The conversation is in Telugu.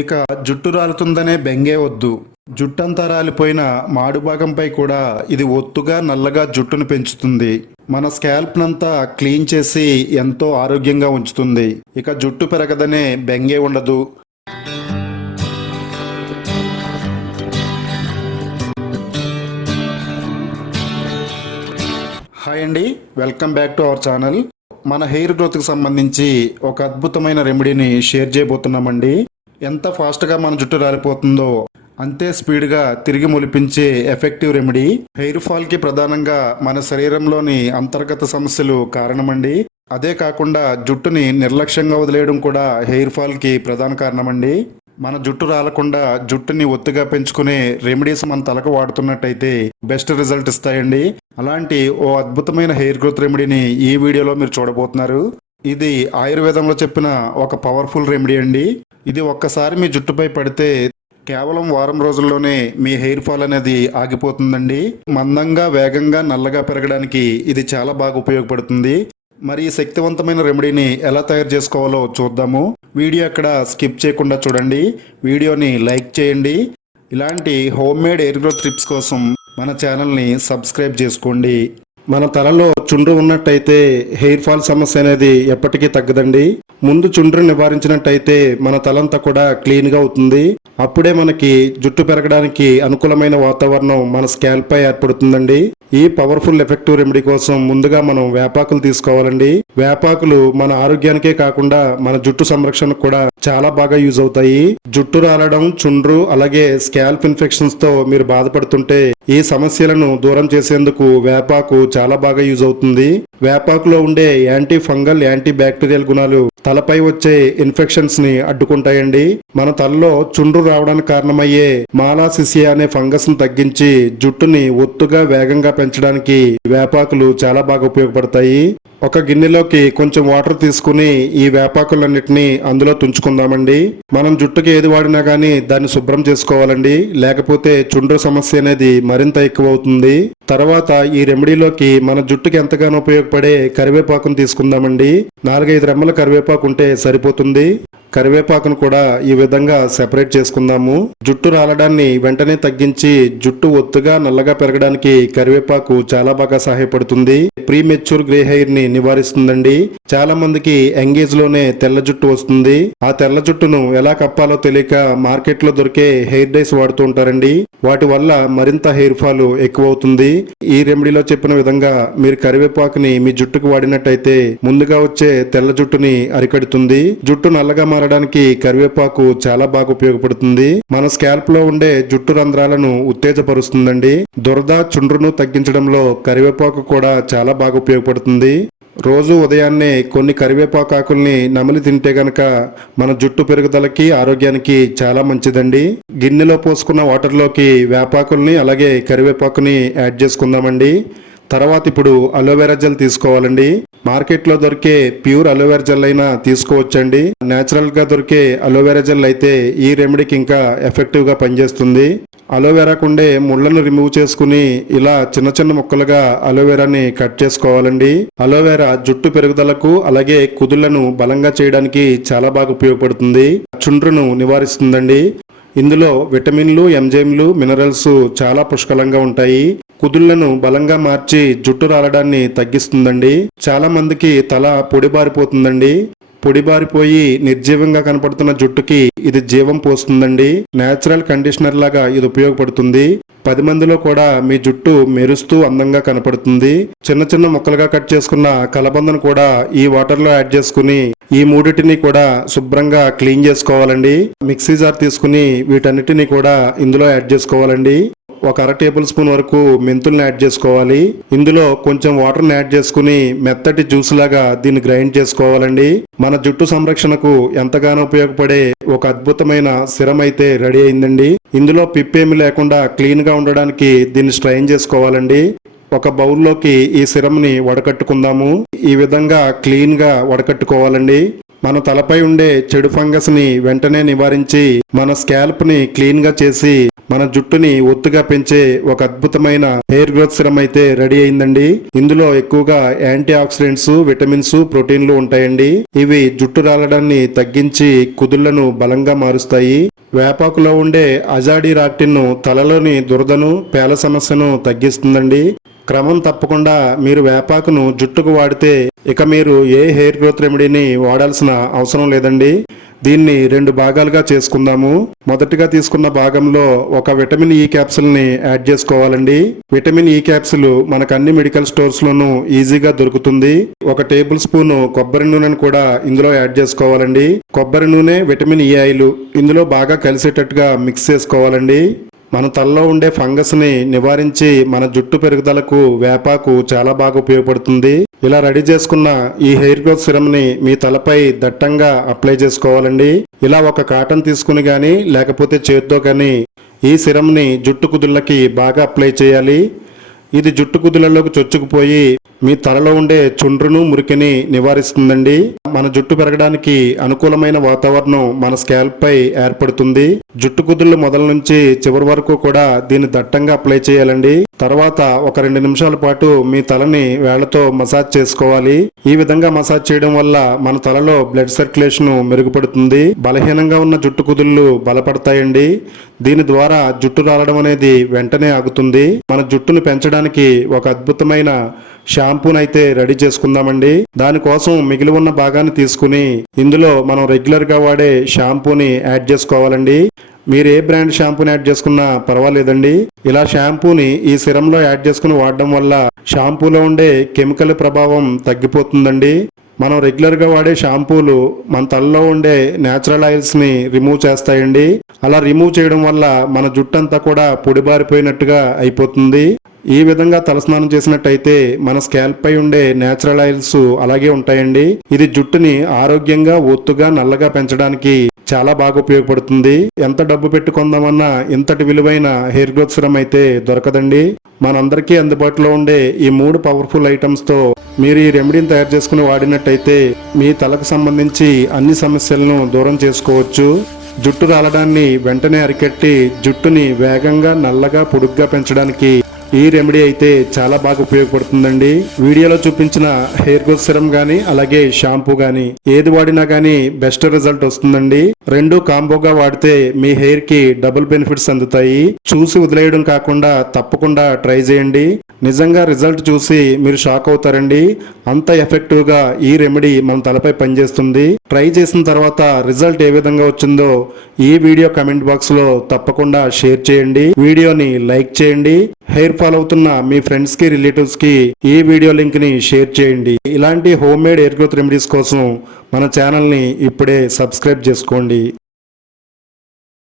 ఇక జుట్టు రాలుతుందనే బెంగే వద్దు. జుట్టంతా రాలిపోయిన మాడు భాగంపై కూడా ఇది ఒత్తుగా నల్లగా జుట్టును పెంచుతుంది. మన స్కాల్ప్ నంతా క్లీన్ చేసి ఎంతో ఆరోగ్యంగా ఉంచుతుంది. ఇక జుట్టు పెరగదనే బెంగే ఉండదు. హాయ్ అండి, welcome back to our channel. మన హెయిర్ గ్రోత్కి సంబంధించి ఒక అద్భుతమైన రెమెడీని షేర్ చేయబోతున్నామండి. ఎంత ఫాస్ట్గా మన జుట్టు రాలిపోతుందో అంతే స్పీడ్గా తిరిగి మొలిపించే ఎఫెక్టివ్ రెమెడీ. హెయిర్ ఫాల్కి ప్రధానంగా మన శరీరంలోని అంతర్గత సమస్యలు కారణమండి. అదే కాకుండా జుట్టుని నిర్లక్ష్యంగా వదిలేయడం కూడా హెయిర్ ఫాల్కి ప్రధాన కారణమండి. మన జుట్టు రాలకుండా జుట్టుని ఒత్తుగా పెంచుకునే రెమెడీస్ మన తలకు వాడుతున్నట్టయితే బెస్ట్ రిజల్ట్ ఇస్తాయండి. అలాంటి ఓ అద్భుతమైన హెయిర్ గ్రోత్ రెమెడీని ఈ వీడియోలో మీరు చూడబోతున్నారు. ఇది ఆయుర్వేదంలో చెప్పిన ఒక పవర్ఫుల్ రెమెడీ అండి. ఇది ఒక్కసారి మీ జుట్టుపై పడితే కేవలం వారం రోజుల్లోనే మీ హెయిర్ ఫాల్ అనేది ఆగిపోతుందండి. మందంగా వేగంగా నల్లగా పెరగడానికి ఇది చాలా బాగా ఉపయోగపడుతుంది. మరి ఈ శక్తివంతమైన రెమెడీని ఎలా తయారు చేసుకోవాలో చూద్దాము. వీడియో అక్కడ స్కిప్ చేయకుండా చూడండి. వీడియోని లైక్ చేయండి. ఇలాంటి home made hair growth tips కోసం మన ఛానల్ని సబ్స్క్రైబ్ చేసుకోండి. మన తలలో చుండ్రు ఉన్నట్టయితే హెయిర్ ఫాల్ సమస్య అనేది ఎప్పటికీ తగ్గదండి. ముందు చుండ్రు నివారించినట్టయితే మన తలంతా కూడా క్లీన్గా అవుతుంది. అప్పుడే మనకి జుట్టు పెరగడానికి అనుకూలమైన వాతావరణం మన స్కాల్ప్ పై ఏర్పడుతుందండి. ఈ పవర్ఫుల్ ఎఫెక్టివ్ రెమెడీ కోసం ముందుగా మనం వేపాకులు తీసుకోవాలండి. వేపాకులు మన ఆరోగ్యానికే కాకుండా మన జుట్టు సంరక్షణకు కూడా చాలా బాగా యూజ్ అవుతాయి. జుట్టు రాలడం, చుండ్రు, అలాగే స్కాల్ప్ ఇన్ఫెక్షన్స్ తో మీరు బాధపడుతుంటే ఈ సమస్యలను దూరం చేసేందుకు వేపాకు చాలా బాగా యూజ్ అవుతుంది. వేపాకులో ఉండే యాంటీ ఫంగల్, యాంటీ బ్యాక్టీరియల్ గుణాలు తలపై వచ్చే ఇన్ఫెక్షన్స్ ని అడ్డుకుంటాయండి. మన తలలో చుండ్రు రావడానికి కారణమయ్యే మాలాసిసియా అనే ఫంగస్ ను తగ్గించి జుట్టుని ఒత్తుగా వేగంగా పెంచడానికి వేపాకులు చాలా బాగా ఉపయోగపడతాయి. ఒక గిన్నెలోకి కొంచెం వాటర్ తీసుకుని ఈ వేపాకులన్నిటిని అందులో తుంచుకుందామండి. మనం జుట్టుకి ఏది వాడినా గానీ దాన్ని శుభ్రం చేసుకోవాలండి. లేకపోతే చుండ్రు సమస్య అనేది మరింత ఎక్కువ అవుతుంది. తర్వాత ఈ రెమెడీలోకి మన జుట్టుకి ఎంతగానో ఉపయోగపడే కరివేపాకును తీసుకుందామండి. 4-5 రెమ్మల కరివేపాకు ఉంటే సరిపోతుంది. కరివేపాకును కూడా ఈ విధంగా సెపరేట్ చేసుకుందాము. జుట్టు రాలడాన్ని వెంటనే తగ్గించి జుట్టు ఒత్తుగా నల్లగా పెరగడానికి కరివేపాకు చాలా బాగా సహాయపడుతుంది. ప్రీ మెచ్యూర్ గ్రే హెయిర్ ని నివారిస్తుందండి. చాలా మందికి యంగేజ్ లోనే తెల్ల జుట్టు వస్తుంది. ఆ తెల్ల జుట్టును ఎలా కప్పాలో తెలియక మార్కెట్ లో దొరికే హెయిర్ డైస్ వాడుతూ ఉంటారండి. వాటి వల్ల మరింత హెయిర్ ఫాల్ ఎక్కువ అవుతుంది. ఈ రెమెడీలో చెప్పిన విధంగా మీరు కరివేపాకుని మీ జుట్టుకు వాడినట్టయితే ముందుగా వచ్చే తెల్ల జుట్టుని అరికడుతుంది. జుట్టు నల్లగా మారడానికి కరివేపాకు చాలా బాగా ఉపయోగపడుతుంది. మన స్కాల్ప్ లో ఉండే జుట్టు రంధ్రాలను ఉత్తేజపరుస్తుందండి. దురద, చుండ్రును తగ్గించడంలో కరివేపాకు కూడా చాలా బాగా ఉపయోగపడుతుంది. రోజు ఉదయాన్నే కొన్ని కరివేపాకు ఆకుల్ని నమిలి తింటే గనక మన జుట్టు పెరుగుదలకి, ఆరోగ్యానికి చాలా మంచిదండి. గిన్నెలో పోసుకున్న వాటర్లోకి వేపాకుల్ని అలాగే కరివేపాకుని యాడ్ చేసుకుందామండి. తర్వాత ఇప్పుడు అలోవెరా జెల్ తీసుకోవాలండి. మార్కెట్లో దొరికే ప్యూర్ అలోవెరా జెల్ అయినా తీసుకోవచ్చండి. న్యాచురల్ గా దొరికే అలోవెరా జెల్ అయితే ఈ రెమెడీకి ఇంకా ఎఫెక్టివ్ గా పనిచేస్తుంది. అలోవెరాకు ఉండే ముళ్ళను రిమూవ్ చేసుకుని ఇలా చిన్న చిన్న ముక్కలుగా అలోవెరాని కట్ చేసుకోవాలండి. అలోవెరా జుట్టు పెరుగుదలకు అలాగే కుదుళ్లను బలంగా చేయడానికి చాలా బాగా ఉపయోగపడుతుంది. చుండ్రును నివారిస్తుందండి. ఇందులో విటమిన్లు, ఎంజైమ్లు, మినరల్స్ చాలా పుష్కలంగా ఉంటాయి. కుదుళ్లను బలంగా మార్చి జుట్టు రాలడాన్ని తగ్గిస్తుందండి. చాలా మందికి తల పొడిబారిపోతుందండి. పొడిబారిపోయి నిర్జీవంగా కనపడుతున్న జుట్టుకి ఇది జీవం పోస్తుందండి. నేచురల్ కండిషనర్ లాగా ఇది ఉపయోగపడుతుంది. 10 మందిలో కూడా మీ జుట్టు మెరుస్తూ అందంగా కనపడుతుంది. చిన్న చిన్న ముక్కలుగా కట్ చేసుకున్న కలబందను కూడా ఈ వాటర్ లో యాడ్ చేసుకుని ఈ మూడిటిని కూడా శుభ్రంగా క్లీన్ చేసుకోవాలండి. మిక్సీ జార్ తీసుకుని వీటన్నిటిని కూడా ఇందులో యాడ్ చేసుకోవాలండి. ఒక 1/2 టేబుల్ స్పూన్ వరకు మెంతుల్ని యాడ్ చేసుకోవాలి. ఇందులో కొంచెం వాటర్ని యాడ్ చేసుకుని మెత్తటి జ్యూస్ లాగా దీన్ని గ్రైండ్ చేసుకోవాలండి. మన జుట్టు సంరక్షణకు ఎంతగానో ఉపయోగపడే ఒక అద్భుతమైన సిరం అయితే రెడీ అయిందండి. ఇందులో పిప్పేమి లేకుండా క్లీన్ గా ఉండడానికి దీన్ని స్ట్రైన్ చేసుకోవాలండి. ఒక బౌల్లోకి ఈ సిరంని వడకట్టుకుందాము. ఈ విధంగా క్లీన్ గా వడకట్టుకోవాలండి. మన తలపై ఉండే చెడు ఫంగస్ ని వెంటనే నివారించి మన స్కాల్ప్ ని క్లీన్ గా చేసి మన జుట్టుని ఒత్తుగా పెంచే ఒక అద్భుతమైన హెయిర్ గ్రోత్ సిరమ్ అయితే రెడీ అయిందండి. ఇందులో ఎక్కువగా యాంటీ ఆక్సిడెంట్స్, విటమిన్స్, ప్రోటీన్లు ఉంటాయండి. ఇవి జుట్టు రాలడాన్ని తగ్గించి కుదుళ్లను బలంగా మారుస్తాయి. వేపాకులో ఉండే అజాడిరాక్టిన్ తలలోని దురదను, పేల సమస్యను తగ్గిస్తుందండి. క్రమం తప్పకుండా మీరు వేపాకును జుట్టుకు వాడితే ఇక మీరు ఏ హెయిర్ గ్రోత్ రెమెడీని వాడాల్సిన అవసరం లేదండి. దీన్ని 2 భాగాలుగా చేసుకుందాము. మొదటిగా తీసుకున్న భాగంలో ఒక విటమిన్ ఈ క్యాప్సుల్ ని యాడ్ చేసుకోవాలండి. విటమిన్ ఈ క్యాప్సుల్ మనకు అన్ని మెడికల్ స్టోర్స్ లోనూ ఈజీగా దొరుకుతుంది. 1 టేబుల్ స్పూన్ కొబ్బరి నూనెను కూడా ఇందులో యాడ్ చేసుకోవాలండి. కొబ్బరి నూనె, విటమిన్ ఈ ఆయిల్ ఇందులో బాగా కలిసేటట్టుగా మిక్స్ చేసుకోవాలండి. మన తలలో ఉండే ఫంగస్ ని నివారించి మన జుట్టు పెరుగుదలకు వేపాకు చాలా బాగా ఉపయోగపడుతుంది. ఇలా రెడీ చేసుకున్న ఈ హెయిర్ గ్రోత్ సిరమ్ ని మీ తలపై దట్టంగా అప్లై చేసుకోవాలండి. ఇలా ఒక కాటన్ తీసుకుని గాని లేకపోతే చేత్తో కానీ ఈ సిరమ్ ని జుట్టు కుదుళ్ళకి బాగా అప్లై చేయాలి. ఇది జుట్టు కుదుళ్ళలోకి చొచ్చుకుపోయి మీ తలలో ఉండే చుండ్రును, మురికిని నివారిస్తుందండి. మన జుట్టు పెరగడానికి అనుకూలమైన వాతావరణం మన స్కాల్ప్ పై ఏర్పడుతుంది. జుట్టు కుదుళ్ళు మొదల నుంచి చివరి వరకు కూడా దీన్ని దట్టంగా అప్లై చేయాలండి. తర్వాత ఒక 2 నిమిషాల పాటు మీ తలని వేళ్లతో మసాజ్ చేసుకోవాలి. ఈ విధంగా మసాజ్ చేయడం వల్ల మన తలలో బ్లడ్ సర్క్యులేషన్ మెరుగుపడుతుంది. బలహీనంగా ఉన్న జుట్టు కుదుళ్ళు బలపడతాయండి. దీని ద్వారా జుట్టు రాలడం అనేది వెంటనే ఆగుతుంది. మన జుట్టును పెంచడానికి ఒక అద్భుతమైన షాంపూనైతే రెడీ చేసుకుందామండి. దానికోసం మిగిలి ఉన్న భాగాన్ని తీసుకుని ఇందులో మనం రెగ్యులర్ గా వాడే షాంపూని యాడ్ చేసుకోవాలండి. మీరు ఏ బ్రాండ్ షాంపూని యాడ్ చేసుకున్నా పర్వాలేదండి. ఇలా షాంపూని ఈ సిరంలో యాడ్ చేసుకుని వాడడం వల్ల షాంపూలో ఉండే కెమికల్ ప్రభావం తగ్గిపోతుందండి. మనం రెగ్యులర్ గా వాడే షాంపూలు మన తలలో ఉండే నేచురల్ ఆయిల్స్ ని రిమూవ్ చేస్తాయండి. అలా రిమూవ్ చేయడం వల్ల మన జుట్టంతా కూడా పొడిబారిపోయినట్టుగా అయిపోతుంది. ఈ విధంగా తలస్నానం చేసినట్టయితే మన స్కాల్ప్ పై ఉండే నేచురల్ ఆయిల్స్ అలాగే ఉంటాయండి. ఇది జుట్టుని ఆరోగ్యంగా, ఒత్తుగా, నల్లగా పెంచడానికి చాలా బాగా ఉపయోగపడుతుంది. ఎంత డబ్బు పెట్టుకుందామన్నా ఇంతటి విలువైన హెయిర్ గ్రోత్ సిరమ్ అయితే దొరకదండి. మనందరికీ అందుబాటులో ఉండే ఈ 3 పవర్ఫుల్ ఐటమ్స్ తో మీరు ఈ రెమెడీని తయారు చేసుకుని వాడినట్టయితే మీ తలకు సంబంధించి అన్ని సమస్యలను దూరం చేసుకోవచ్చు. జుట్టు రాలడాన్ని వెంటనే అరికట్టి జుట్టుని వేగంగా, నల్లగా, పొడుగ్గా పెంచడానికి ఈ రెమెడీ అయితే చాలా బాగా ఉపయోగపడుతుందండి. వీడియోలో చూపించిన హెయిర్ గ్రోత్ సిరమ్ గానీ అలాగే షాంపూ గానీ ఏది వాడినా గానీ బెస్ట్ రిజల్ట్ వస్తుందండి. 2 కాంబోగా వాడితే మీ హెయిర్ కి డబుల్ బెనిఫిట్స్ అందుతాయి. చూసి వదిలేయడం కాకుండా తప్పకుండా ట్రై చేయండి. నిజంగా రిజల్ట్ చూసి మీరు షాక్ అవుతారండి. అంత ఎఫెక్టివ్ గా ఈ రెమెడీ మన తలపై పనిచేస్తుంది. ట్రై చేసిన తర్వాత రిజల్ట్ ఏ విధంగా వచ్చిందో ఈ వీడియో కమెంట్ బాక్స్ లో తప్పకుండా షేర్ చేయండి. వీడియోని లైక్ చేయండి. హెయిర్ ఫాల్ అవుతున్న మీ ఫ్రెండ్స్ కి, రిలేటివ్స్ కి ఈ వీడియో లింక్ ని షేర్ చేయండి. ఇలాంటి home made hair growth remedies కోసం మన ఛానల్ ని ఇప్పుడే సబ్స్క్రైబ్ చేసుకోండి.